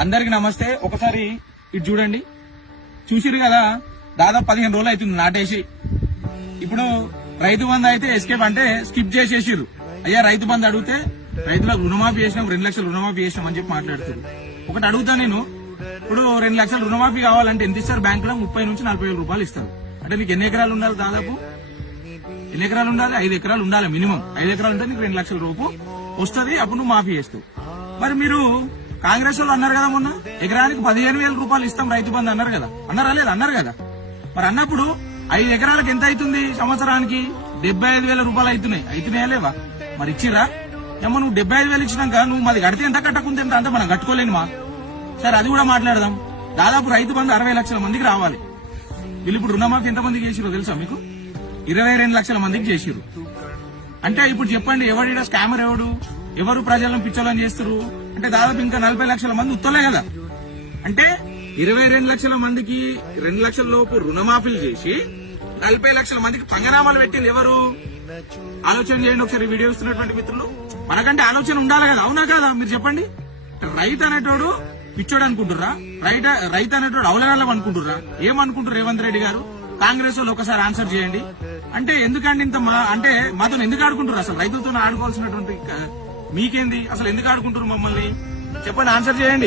అందరికి నమస్తే. ఒకసారి ఇటు చూడండి. చూసిరు కదా దాదాపు పదిహేను రోజులు అవుతుంది నాటేసి. ఇప్పుడు రైతు బంధు అయితే ఎస్కేప్ అంటే స్కిప్ చేసేసిర్రు. అయ్యా రైతు బంధు అడిగితే రైతులకు రుణమాఫీ చేసినాం రెండు లక్షలు రుణమాఫీ చేసినాం అని చెప్పి మాట్లాడుతారు ఒకటి అడుగుతా నేను. ఇప్పుడు రెండు లక్షలు రుణమాఫీ కావాలంటే ఎంత ఇస్తారు బ్యాంకులో? ముప్పై నుంచి నలభై వేల రూపాయలు ఇస్తారు. అంటే నీకు ఎన్ని ఎకరాలు ఉండాలి దాదాపు? ఎన్ని ఎకరాలు ఉండాలి? ఐదు ఎకరాలు ఉండాలి మినిమం. ఐదు ఎకరాలు ఉంటే నీకు రెండు లక్షల రూపు వస్తుంది అప్పుడు నువ్వు మాఫీ చేస్తావు. మరి మీరు కాంగ్రెస్ వాళ్ళు అన్నారు కదా మొన్న? ఎకరానికి పదిహేను వేల రూపాయలు ఇస్తాం రైతు బంధు అన్నారు కదా. అన్నారా లేదు? అన్నారు కదా. మరి అన్నప్పుడు ఐదు ఎకరాలకు ఎంత అవుతుంది సంవత్సరానికి? డెబ్బై ఐదు వేల రూపాయలు అవుతున్నాయి. అవుతున్నాయా లేవా? మరి ఇచ్చిరా ఏమో నువ్వు డెబ్బై ఐదు వేలు ఇచ్చినాక నువ్వు మాది కడితే ఎంత కట్టకుంది ఎంత? అంత మనం కట్టుకోలేనుమా సరే అది కూడా మాట్లాడదాం. దాదాపు రైతు బంధు అరవై లక్షల మందికి రావాలి. వీళ్ళు ఇప్పుడు రుణమాఫీ ఎంతమందికి చేసిరో తెలుసా మీకు? ఇరవై రెండు లక్షల మందికి చేసిరు అంటే ఇప్పుడు చెప్పండి ఎవడు స్కామర్ ఎవడు? ఎవరు ప్రజలను పిచ్చోళ్ళని చేస్తారు అంటే దాదాపు ఇంకా నలభై లక్షల మంది ఉత్తలే కదా. అంటే ఇరవై రెండు లక్షల మందికి రెండు లక్షల లోపు రుణమాఫీలు చేసి నలభై లక్షల మందికి పంగనామాలు పెట్టింది ఎవరు? ఆలోచన చేయండి ఒకసారి వీడియో ఇస్తున్నటువంటి మిత్రులు. మనకంటే ఆలోచన ఉండాలి కదా. అవునా కదా? మీరు చెప్పండి. రైతు అనేటోడు పిచ్చోడు అనుకుంటుర్రా? రైత రైతు అనేటోడు అవలగాలం అనుకుంటుర్రా? ఏమనుకుంటారు రేవంత్ రెడ్డి గారు? కాంగ్రెస్ వాళ్ళు ఒకసారి ఆన్సర్ చేయండి. అంటే ఎందుకండి ఇంత అంటే మాతో ఎందుకు ఆడుకుంటారు అసలు? రైతులతో ఆడుకోవాల్సినటువంటి మీకేంది? అసలు ఎందుకు ఆడుకుంటారు మమ్మల్ని? చెప్పండి ఆన్సర్ చేయండి.